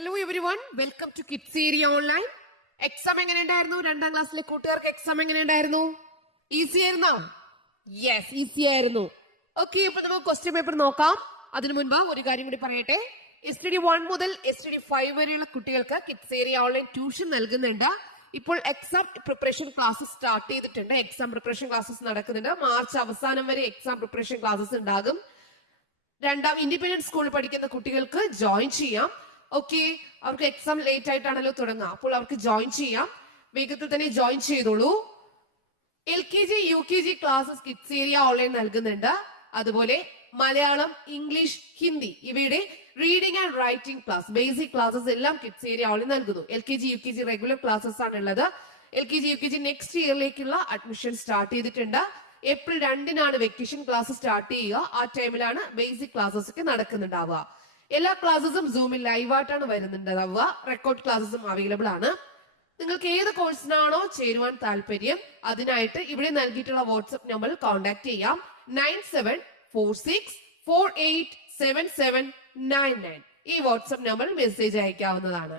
Hello everyone, welcome to kids area online. Exam എങ്ങനെ ഉണ്ടായിരുന്നു? 2ാം ക്ലാസ്സിലെ കൂട്ടുകാർക്ക് എക്സാം എങ്ങനെ ഉണ്ടായിരുന്നു? ഈസി ആയിരുന്നോ? യെസ്, ഈസി ആയിരുന്നു. ഓക്കെ, ഇപ്പൊ നമുക്ക് ക്വസ്റ്റ്യൻ പേപ്പർ നോക്കാം. അതിനു മുൻപ് ഒരു കാര്യം കൂടി പറയട്ടെ. STD1 മുതൽ STD5 വരെയുള്ള കുട്ടികൾക്ക് കിഡ്സ് ഏരിയ ഓൺലൈൻ ട്യൂഷൻ നൽകുന്നുണ്ട്. ഇപ്പോൾ എക്സാം പ്രിപ്പറേഷൻ ക്ലാസ്സസ് സ്റ്റാർട്ട് ചെയ്തിട്ടുണ്ട്. എക്സാം പ്രിപ്പറേഷൻ ക്ലാസ്സസ് നടക്കുന്നുണ്ട്. മാർച്ച് അവസാനം വരെ എക്സാം പ്രിപ്പറേഷൻ ക്ലാസ്സസ് ഉണ്ടാകും. 2ാം ഇൻഡിപെൻഡന്റ് സ്കൂളിൽ പഠിക്കുന്ന കുട്ടികൾക്ക് ജോയിൻ ചെയ്യാം. ഓക്കെ, അവർക്ക് എക്സാം ലേറ്റ് ആയിട്ടാണല്ലോ തുടങ്ങുക, അപ്പോൾ അവർക്ക് ജോയിൻ ചെയ്യാം. വേഗത്തിൽ തന്നെ ജോയിൻ ചെയ്തോളൂ. LKG UKG classes kids area online നൽകുന്നുണ്ട്. അതുപോലെ മലയാളം, ഇംഗ്ലീഷ്, ഹിന്ദി ഇവയുടെ reading and writing class, basic classes എല്ലാം കിഡ്സ് ഏരിയ ഓൺലൈൻ നൽകുന്നു. LKG UKG റെഗുലർ ക്ലാസ്സസ് ആണുള്ളത്. LKG UKG നെക്സ്റ്റ് ഇയറിലേക്കുള്ള അഡ്മിഷൻ സ്റ്റാർട്ട് ചെയ്തിട്ടുണ്ട്. ഏപ്രിൽ 2-നാണ് വെക്കേഷൻ ക്ലാസ് സ്റ്റാർട്ട് ചെയ്യുക. ആ ടൈമിലാണ് ബേസിക് ക്ലാസ്സസ് ഒക്കെ നടക്കുന്നുണ്ടാവുക. എല്ലാ ക്ലാസ്സസും സൂമിൽ ലൈവായിട്ടാണ് വരുന്നുണ്ടാവുക. റെക്കോർഡ് ക്ലാസ്സസും അവൈലബിൾ ആണ്. നിങ്ങൾക്ക് ഏത് കോഴ്സിനാണോ ചേരുവാൻ താല്പര്യം, അതിനായിട്ട് ഇവിടെ നൽകിയിട്ടുള്ള വാട്സ്ആപ്പ് നമ്പറിൽ കോൺടാക്ട് ചെയ്യാം. 9746487799. ഈ വാട്സ്ആപ്പ് നമ്പറിൽ മെസ്സേജ് അയക്കാവുന്നതാണ്.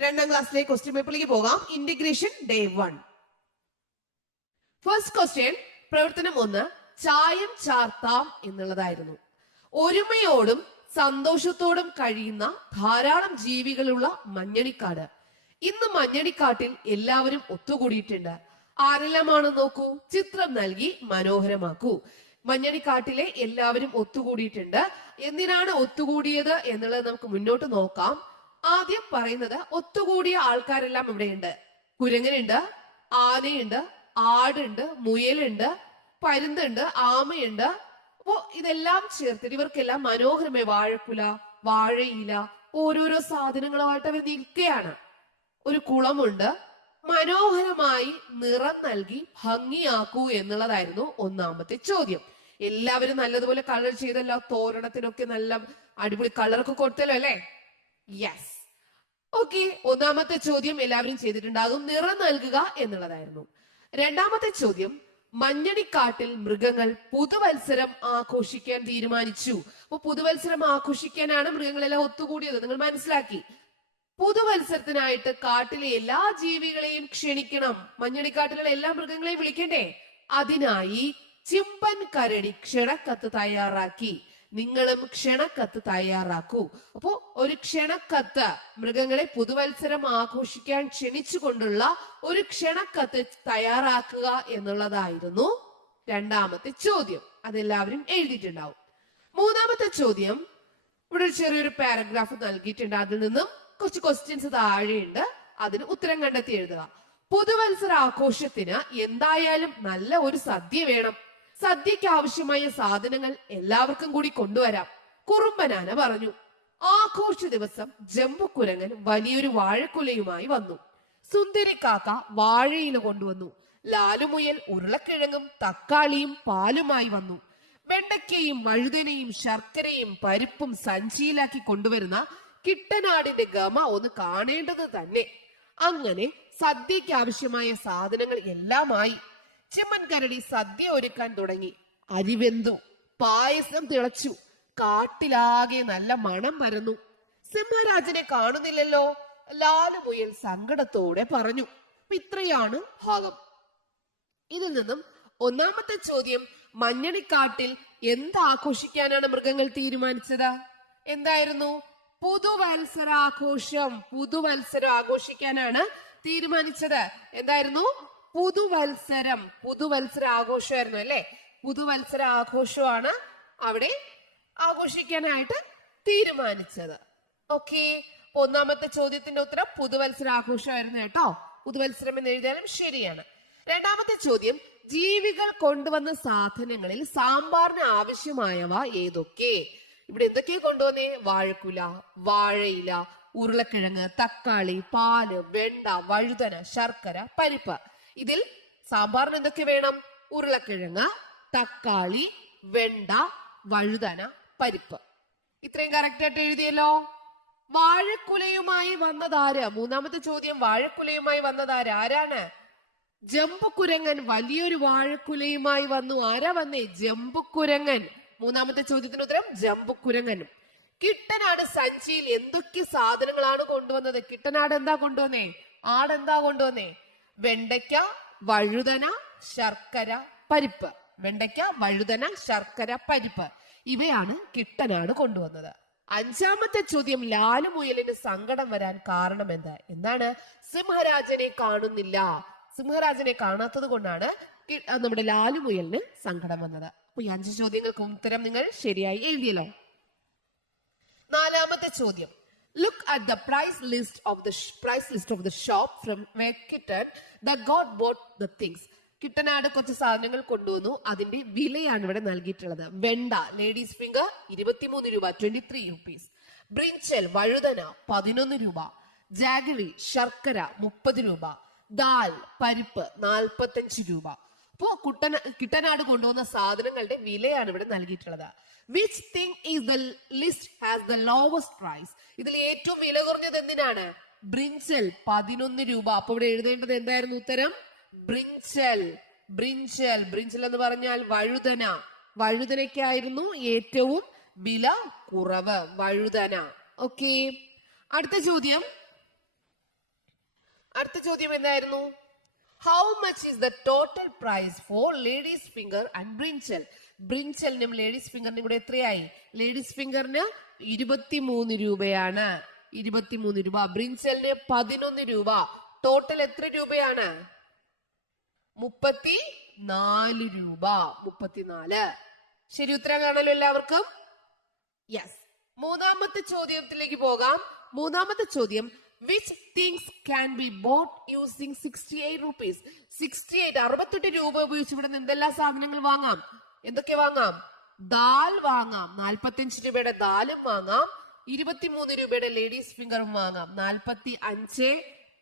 2ാം ക്ലാസ്സിലെ ക്വസ്റ്റ്യൻ പേപ്പറിലേക്ക് പോകാം. Integration day 1. ഫസ്റ്റ് ക്വസ്റ്റ്യൻ, പ്രവർത്തനം 1, ചായം ചാർത്താം എന്നുള്ളതായിരുന്നു. ഒരുമയോടും സന്തോഷത്തോടും കഴിയുന്ന ധാരാളം ജീവികളുള്ള മഞ്ഞണിക്കാട്. ഇന്ന് മഞ്ഞണിക്കാട്ടിൽ എല്ലാവരും ഒത്തുകൂടിയിട്ടുണ്ട്. ആരെല്ലാമാണ് നോക്കൂ, ചിത്രം നൽകി മനോഹരമാക്കൂ. മഞ്ഞണിക്കാട്ടിലെ എല്ലാവരും ഒത്തുകൂടിയിട്ടുണ്ട്. എന്തിനാണ് ഒത്തുകൂടിയത് എന്നുള്ളത് നമുക്ക് മുന്നോട്ട് നോക്കാം. ആദ്യം പറയുന്നത്, ഒത്തുകൂടിയ ആൾക്കാരെല്ലാം ഇവിടെയുണ്ട്. കുരങ്ങനുണ്ട്, ആനയുണ്ട്, ആടുണ്ട്, മുയലുണ്ട്, പരുന്തുണ്ട്, ആമയുണ്ട്. അപ്പോ ഇതെല്ലാം ചേർത്തിട്ട് ഇവർക്കെല്ലാം മനോഹരമായ വാഴക്കുല, വാഴയില, ഓരോരോ സാധനങ്ങളുമായിട്ട് അവർ നിൽക്കുകയാണ്. ഒരു കുളമുണ്ട്. മനോഹരമായി നിറം നൽകി ഭംഗിയാക്കൂ എന്നുള്ളതായിരുന്നു 1ാമത്തെ ചോദ്യം. എല്ലാവരും നല്ലതുപോലെ കളർ ചെയ്തല്ലോ. തോരണത്തിനൊക്കെ നല്ല അടിപൊളി കളറൊക്കെ കൊടുത്തല്ലോ അല്ലെ? യെസ്. ഓക്കെ, 1ാമത്തെ ചോദ്യം എല്ലാവരും ചെയ്തിട്ടുണ്ടാകും. നിറം നൽകുക എന്നുള്ളതായിരുന്നു. 2ാമത്തെ ചോദ്യം, മഞ്ഞണിക്കാട്ടിൽ മൃഗങ്ങൾ പുതുവത്സരം ആഘോഷിക്കാൻ തീരുമാനിച്ചു. അപ്പൊ പുതുവത്സരം ആഘോഷിക്കാനാണ് മൃഗങ്ങളെല്ലാം ഒത്തുകൂടിയത്. നിങ്ങൾ മനസ്സിലാക്കി. പുതുവത്സരത്തിനായിട്ട് കാട്ടിലെ എല്ലാ ജീവികളെയും ക്ഷണിക്കണം. മഞ്ഞണിക്കാട്ടിലുള്ള എല്ലാ മൃഗങ്ങളെയും വിളിക്കണ്ടേ? അതിനായി ചിമ്പൻ കരടി ക്ഷണക്കത്ത് തയ്യാറാക്കി. നിങ്ങളും ക്ഷണക്കത്ത് തയ്യാറാക്കൂ. അപ്പോ ഒരു ക്ഷണക്കത്ത്, മൃഗങ്ങളെ പുതുവത്സരം ആഘോഷിക്കാൻ ക്ഷണിച്ചുകൊണ്ടുള്ള ഒരു ക്ഷണക്കത്ത് തയ്യാറാക്കുക എന്നുള്ളതായിരുന്നു 2ാമത്തെ ചോദ്യം. അതെല്ലാവരും എഴുതിയിട്ടുണ്ടാവും. 3ാമത്തെ ചോദ്യം, ഇവിടെ ഒരു ചെറിയൊരു പാരഗ്രാഫ് നൽകിയിട്ടുണ്ട്. അതിൽ നിന്നും കുറച്ച് ക്വസ്റ്റ്യൻസ് താഴെയുണ്ട്. അതിന് ഉത്തരം കണ്ടെത്തി എഴുതുക. പുതുവത്സര ആഘോഷത്തിന് എന്തായാലും നല്ല ഒരു സദ്യ വേണം. സദ്യക്ക് ആവശ്യമായ സാധനങ്ങൾ എല്ലാവർക്കും കൂടി കൊണ്ടുവരാം. കുറുമ്പനാന പറഞ്ഞു. ആഘോഷ ദിവസം ജമ്പുക്കുരങ്ങൻ വലിയൊരു വാഴക്കുലയുമായി വന്നു. സുന്ദരിക്കാക്ക വാഴയില കൊണ്ടുവന്നു. ലാലുമുയൽ ഉരുളക്കിഴങ്ങും തക്കാളിയും പാലുമായി വന്നു. വെണ്ടയ്ക്കയും വഴുതനയും ശർക്കരയും പരിപ്പും സഞ്ചിയിലാക്കി കൊണ്ടുവരുന്ന കിട്ടനാടിന്റെ ഗമ ഒന്ന് കാണേണ്ടത് തന്നെ. അങ്ങനെ സദ്യക്ക് ആവശ്യമായ സാധനങ്ങൾ എല്ലാമായി. ചിമ്മൻ കരടി സദ്യ ഒരുക്കാൻ തുടങ്ങി. അരി വെന്തു, പായസം തിളച്ചു, കാട്ടിലാകെ നല്ല മണം പരന്നു. സിംഹരാജനെ കാണുന്നില്ലല്ലോ, ലാലുമുയൽ സങ്കടത്തോടെ പറഞ്ഞു. ഇത്രയാണ് ഭാഗം. ഇതിൽ നിന്നും 1ാമത്തെ ചോദ്യം, മഞ്ഞണിക്കാട്ടിൽ എന്താഘോഷിക്കാനാണ് മൃഗങ്ങൾ തീരുമാനിച്ചത്? എന്തായിരുന്നു? പുതുവത്സരാഘോഷം. പുതുവത്സരം ആഘോഷിക്കാനാണ് തീരുമാനിച്ചത്. എന്തായിരുന്നു? പുതുവത്സര ആഘോഷമായിരുന്നു അല്ലെ? പുതുവത്സര ആഘോഷമാണ് അവിടെ ആഘോഷിക്കാനായിട്ട് തീരുമാനിച്ചത്. ഓക്കെ, 1ാമത്തെ ചോദ്യത്തിന്റെ ഉത്തരം പുതുവത്സര ആഘോഷമായിരുന്നു കേട്ടോ. പുതുവത്സരം എന്ന് എഴുതിയാലും ശരിയാണ്. 2ാമത്തെ ചോദ്യം, ജീവികൾ കൊണ്ടുവന്ന സാധനങ്ങളിൽ സാമ്പാറിന് ആവശ്യമായവ ഏതൊക്കെ? ഇവിടെ എന്തൊക്കെയാ കൊണ്ടുവന്നേ? വാഴക്കുല, വാഴയില, ഉരുളക്കിഴങ്ങ്, തക്കാളി, പാല്, വെണ്ട, വഴുതന, ശർക്കര, പരിപ്പ്. ഇതിൽ സാമ്പാറിന് എന്തൊക്കെ വേണം? ഉരുളക്കിഴങ്ങ്, തക്കാളി, വെണ്ട, വഴുതന, പരിപ്പ്. ഇത്രയും കറക്റ്റ് ആയിട്ട് എഴുതിയല്ലോ. വാഴക്കുലയുമായി വന്നതാര്? 3ാമത്തെ ചോദ്യം, വാഴക്കുലയുമായി വന്നതാര്? ആരാണ്? ജമ്പുക്കുരങ്ങൻ വലിയൊരു വാഴക്കുലയുമായി വന്നു. ആരാ വന്നേ? ജമ്പുക്കുരങ്ങൻ. 3ാമത്തെ ചോദ്യത്തിന് ഉത്തരം ജമ്പുക്കുരങ്ങൻ. കിട്ടനാട് സഞ്ചിയിൽ എന്തൊക്കെ സാധനങ്ങളാണ് കൊണ്ടുവന്നത്? കിട്ടനാട് എന്താ കൊണ്ടുവന്നേ? ആടെന്താ കൊണ്ടുവന്നേ? വെണ്ടയ്ക്ക, വഴുതന, ശർക്കര, പരിപ്പ്. വെണ്ടയ്ക്ക, വഴുതന, ശർക്കര, പരിപ്പ് ഇവയാണ് കിട്ടനാട് കൊണ്ടുവന്നത്. അഞ്ചാമത്തെ ചോദ്യം, ലാലുമുയലിന് സങ്കടം വരാൻ കാരണം എന്താ? എന്താണ്? സിംഹരാജനെ കാണുന്നില്ല. സിംഹരാജനെ കാണാത്തത് കൊണ്ടാണ് നമ്മുടെ ലാലുമുയലിന് സങ്കടം വന്നത്. അപ്പൊ ഈ 5 ചോദ്യങ്ങൾക്ക് ഉത്തരം നിങ്ങൾ ശരിയായി എഴുതിയല്ലോ. നാലാമത്തെ ചോദ്യം, look at the price list of the shop from where Kitten the god bought the things. കിട്ടനാട് കുറച്ച് സാധനങ്ങൾ കൊണ്ടുവന്നു, അതിന്റെ വിലയാണ് ഇവിടെ നൽകിയിട്ടുള്ളത്. വെണ്ട ലേഡീസ് ഫിംഗർ 23 രൂപ 23 rupees. ബ്രിഞ്ചൽ വഴുതന 11 രൂപ. ജാഗറി ശർക്കര 30 രൂപ. ദാൽ പരിപ്പ് 45 രൂപ. അപ്പോ കിട്ടനാട് കൊണ്ടുവന്ന സാധനങ്ങളുടെ വിലയാണ് ഇവിടെ നൽകിയിട്ടുള്ളത്. Which thing is the list has the lowest price? ഇതിൽ ഏറ്റവും വില കുറഞ്ഞത് എന്തിനാണ്? ബ്രിഞ്ചൽ 11 രൂപ. അപ്പൊ ഇവിടെ എഴുതേണ്ടത് എന്തായിരുന്നു ഉത്തരം? ബ്രിഞ്ചൽ. ബ്രിഞ്ചൽ ബ്രിഞ്ചൽ എന്ന് പറഞ്ഞാൽ വഴുതന. വഴുതനയ്ക്കായിരുന്നു ഏറ്റവും വില കുറവ്, വഴുതന. ഓക്കെ, അടുത്ത ചോദ്യം എന്തായിരുന്നു? How much is the total price for ladies finger and brinjal? ബ്രിഞ്ചലിനും ലേഡീസ് ഫിംഗറിനും കൂടെ എത്രയായി? ലേഡീസ് ഫിംഗറിന് 23 രൂപയാണ്. 23 രൂപ. ബ്രിഞ്ചലിന് 11 രൂപ. ടോട്ടൽ എത്ര രൂപയാണ്? 34 രൂപ. 34. ശരി ഉത്തരം കാണല്ലോ എല്ലാവർക്കും? യെസ്. മൂന്നാമത്തെ ചോദ്യത്തിലേക്ക് പോകാം. മൂന്നാമത്തെ ചോദ്യം, which things can be bought using 68 rupees? 68 രൂപ ഉപയോഗിച്ച് ഇവിടെ നിന്ന് എന്തെല്ലാം സാധനങ്ങൾ വാങ്ങാം? എന്തൊക്കെ വാങ്ങാം? ദാൽ വാങ്ങാം. 45 രൂപയുടെ ദാലും വാങ്ങാം. 23 രൂപയുടെ ലേഡീസ് ഫിംഗറും വാങ്ങാം. 45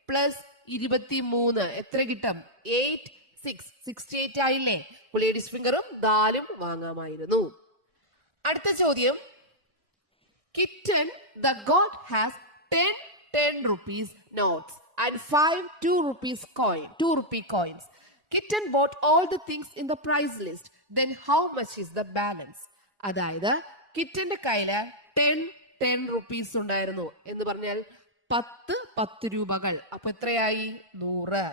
പ്ലസ് 23 എത്ര കിട്ടും? 68 ആയില്ലേ? ലേഡീസ് ഫിംഗറും ദാലും വാങ്ങാമായിരുന്നു. അടുത്ത ചോദ്യം, Kitten the god has 10 rupees notes and 5 2 rupee coins. Kitten bought all the things in the price list. Then how much is the balance? അതായത് കിറ്റന്റെ കയ്യില് 10 rupees ഉണ്ടായിരുന്നു എന്ന് പറഞ്ഞാൽ 10 രൂപകൾ. അപ്പൊ എത്രയായി? 100.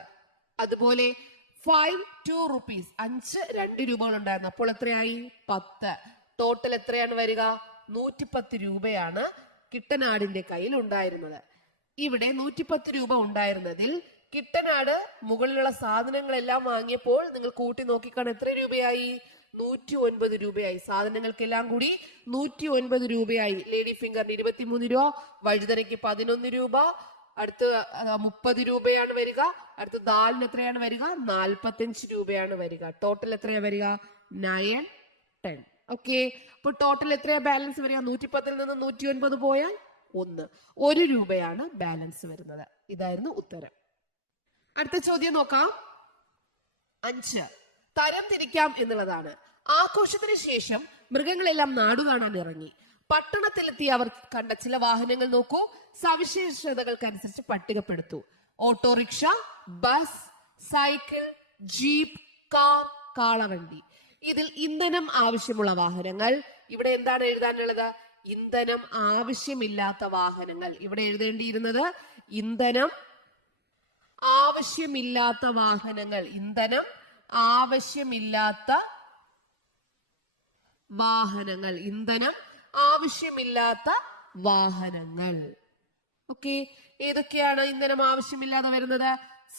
അതുപോലെ 5 2 rupees 5 2 രൂപകൾ ഉണ്ടായിരുന്നു. അപ്പോൾ എത്രയായി? 10. ടോട്ടൽ എത്രയാണ് വരിക? 110 രൂപയാണ് കിട്ടനാടിന്റെ കയ്യിൽ ഉണ്ടായിരുന്നത്. ഇവിടെ 110 രൂപ ഉണ്ടായിരുന്നതിൽ കിട്ടനാട് മുകളിലുള്ള സാധനങ്ങളെല്ലാം വാങ്ങിയപ്പോൾ നിങ്ങൾ കൂട്ടി നോക്കിക്കാണാൻ എത്ര രൂപയായി? 109 രൂപയായി. സാധനങ്ങൾക്കെല്ലാം കൂടി 109 രൂപയായി. ലേഡി ഫിംഗറിന് 23 രൂപ, വഴുതനയ്ക്ക് 11 രൂപ, അടുത്ത് 30 രൂപയാണ് വരിക. അടുത്ത് ദാലിന് എത്രയാണ് വരിക? 45 രൂപയാണ് വരിക. ടോട്ടൽ എത്രയാണ് വരിക? 9 10. ഓക്കെ, അപ്പൊ ടോട്ടൽ എത്രയാ ബാലൻസ് വരിക? 110 നിന്ന് 109 പോയാൽ 1 രൂപയാണ് ബാലൻസ് വരുന്നത്. ഇതായിരുന്നു ഉത്തരം. അടുത്ത ചോദ്യം നോക്കാം. 5 തരം തിരിക്കാം എന്നുള്ളതാണ്. ആഘോഷത്തിന് ശേഷം മൃഗങ്ങളെല്ലാം നാടു കാണാൻ ഇറങ്ങി. പട്ടണത്തിലെത്തി അവർ കണ്ട ചില വാഹനങ്ങൾ നോക്കൂ. സവിശേഷതകൾക്കനുസരിച്ച് പട്ടികപ്പെടുത്തു. Autorickshaw, bus, cycle, jeep, car, കാളവണ്ടി. ഇതിൽ ഇന്ധനം ആവശ്യമുള്ള വാഹനങ്ങൾ. ഇവിടെ എന്താണ് എഴുതാനുള്ളത്? ഇന്ധനം ആവശ്യമില്ലാത്ത വാഹനങ്ങൾ. ഇവിടെ എഴുതേണ്ടിയിരുന്നത് ഇന്ധനം ആവശ്യമില്ലാത്ത വാഹനങ്ങൾ. ഇന്ധനം ആവശ്യമില്ലാത്ത വാഹനങ്ങൾ. ഇന്ധനം ആവശ്യമില്ലാത്ത വാഹനങ്ങൾ. ഓക്കെ, ഏതൊക്കെയാണ് ഇന്ധനം ആവശ്യമില്ലാതെ വരുന്നത്?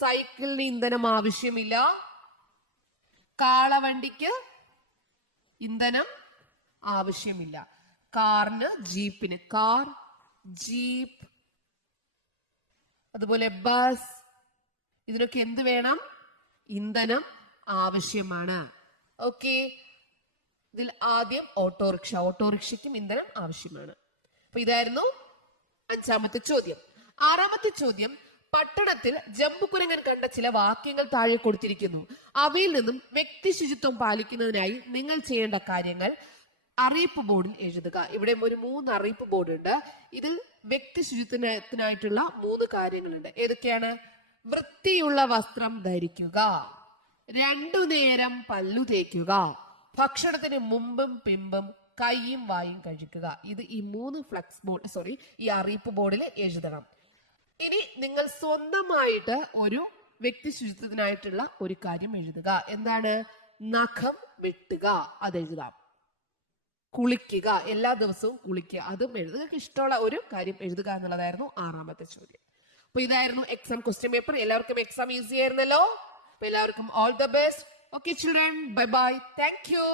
സൈക്കിളിന് ഇന്ധനം ആവശ്യമില്ല. കാളവണ്ടിക്ക് ഇന്ധനം ആവശ്യമില്ല. കാറിന്, ജീപ്പിന്, കാർ, ജീപ്പ്, അതുപോലെ ബസ്, ഇതിനൊക്കെ എന്ത് വേണം? ഇന്ധനം ആവശ്യമാണ്. ഓക്കെ, ഇതിൽ ആദ്യം ഓട്ടോറിക്ഷ. ഓട്ടോറിക്ഷയ്ക്കും ഇന്ധനം ആവശ്യമാണ്. അപ്പൊ ഇതായിരുന്നു 5ാമത്തെ ചോദ്യം. 6ാമത്തെ ചോദ്യം, പട്ടണത്തിൽ ജമ്പുകുരങ്ങൻ കണ്ട ചില വാക്യങ്ങൾ താഴെ കൊടുത്തിരിക്കുന്നു. അവയിൽ നിന്നും വ്യക്തി ശുചിത്വം പാലിക്കുന്നതിനായി നിങ്ങൾ ചെയ്യേണ്ട കാര്യങ്ങൾ അറിയിപ്പ് ബോർഡിൽ എഴുതുക. ഇവിടെ ഒരു 3 അറിയിപ്പ് ബോർഡ് ഉണ്ട്. ഇതിൽ വ്യക്തി ശുചിത്വത്തിനായിട്ടുള്ള 3 കാര്യങ്ങളുണ്ട്. ഏതൊക്കെയാണ്? വൃത്തിയുള്ള വസ്ത്രം ധരിക്കുക, 2 നേരം പല്ലു തേക്കുക, ഭക്ഷണത്തിന് മുമ്പും പിമ്പും കൈയും വായും കഴുകുക. ഇത് ഈ 3 ഫ്ലക്സ് ബോർഡ് ഈ അറിയിപ്പ് ബോർഡിൽ എഴുതണം. ഇനി നിങ്ങൾ സ്വന്തമായിട്ട് ഒരു വ്യക്തി ശുചിത്വത്തിനായിട്ടുള്ള ഒരു കാര്യം എഴുതുക. എന്താണ്? നഖം വെട്ടുക, അത് എഴുതാം. കുളിക്കുക, എല്ലാ ദിവസവും കുളിക്കുക, അതും എഴുതുക. നിങ്ങൾക്ക് ഇഷ്ടമുള്ള ഒരു കാര്യം എഴുതുക എന്നുള്ളതായിരുന്നു 6ാമത്തെ ചോദ്യം. അപ്പൊ ഇതായിരുന്നു എക്സാം ക്വസ്റ്റ്യൻ പേപ്പർ. എല്ലാവർക്കും എക്സാം ഈസി ആയിരുന്നല്ലോ. അപ്പൊ എല്ലാവർക്കും all the best. Okay children, bye bye, thank you.